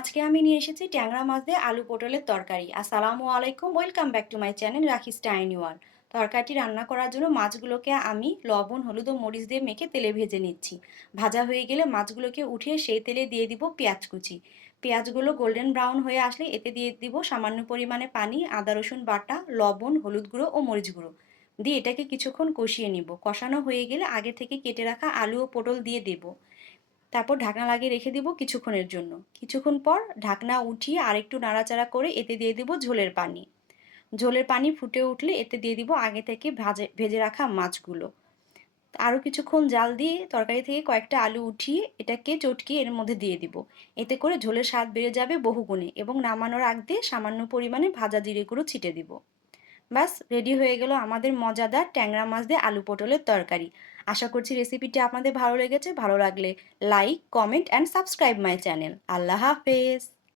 আজকে আমি নিয়ে এসেছি ট্যাংরা মাছ দিয়ে আলু পটলের তরকারি। আসসালামু আলাইকুম, welcome back to my channel রাখিস টাইনি ওয়ার্ল্ড। তরকারিটি রান্না করার জন্য মাছগুলোকে আমি লবণ, হলুদ ও মরিচ দিয়ে মেখে তেলে ভেজে নিচ্ছি। ভাজা হয়ে গেলে মাছগুলোকে উঠিয়ে সেই তেলে দিয়ে দিব পেঁয়াজ কুচি। পেঁয়াজগুলো গোল্ডেন ব্রাউন হয়ে আসলে এতে দিয়ে দিব সামান্য পরিমাণে পানি, আদা রসুন বাটা, লবণ, হলুদ গুঁড়ো ও মরিচ গুঁড়ো দিয়ে এটাকে কিছুক্ষণ কষিয়ে নিব। কষানো হয়ে গেলে আগে থেকে কেটে রাখা আলু ও পটল দিয়ে দেব। তারপর ঢাকনা লাগিয়ে রেখে দিব কিছুক্ষণের জন্য। কিছুক্ষণ পর ঢাকনা উঠিয়ে আরেকটু নাড়াচাড়া করে এতে দিয়ে দিব ঝোলের পানি। ঝোলের পানি ফুটে উঠলে এতে দিয়ে দিব আগে থেকে ভেজে রাখা মাছগুলো। আরও কিছুক্ষণ জাল দিয়ে তরকারি থেকে কয়েকটা আলু উঠিয়ে এটাকে চটকিয়ে এর মধ্যে দিয়ে দিব। এতে করে ঝোলের স্বাদ বেড়ে যাবে বহুগুণে এবং নামানোর আগ দিয়ে সামান্য পরিমাণে ভাজা জিরে গুঁড়ো ছিটে দিব। ব্যাস রেডি হয়ে গেল আমাদের মজাদার ট্যাংরা মাছ দিয়ে আলু পটলের তরকারি। আশা করছি রেসিপিটি আপনাদের ভালো লেগেছে। ভালো লাগলে like, comment and subscribe my channel. আল্লাহ হাফেজ।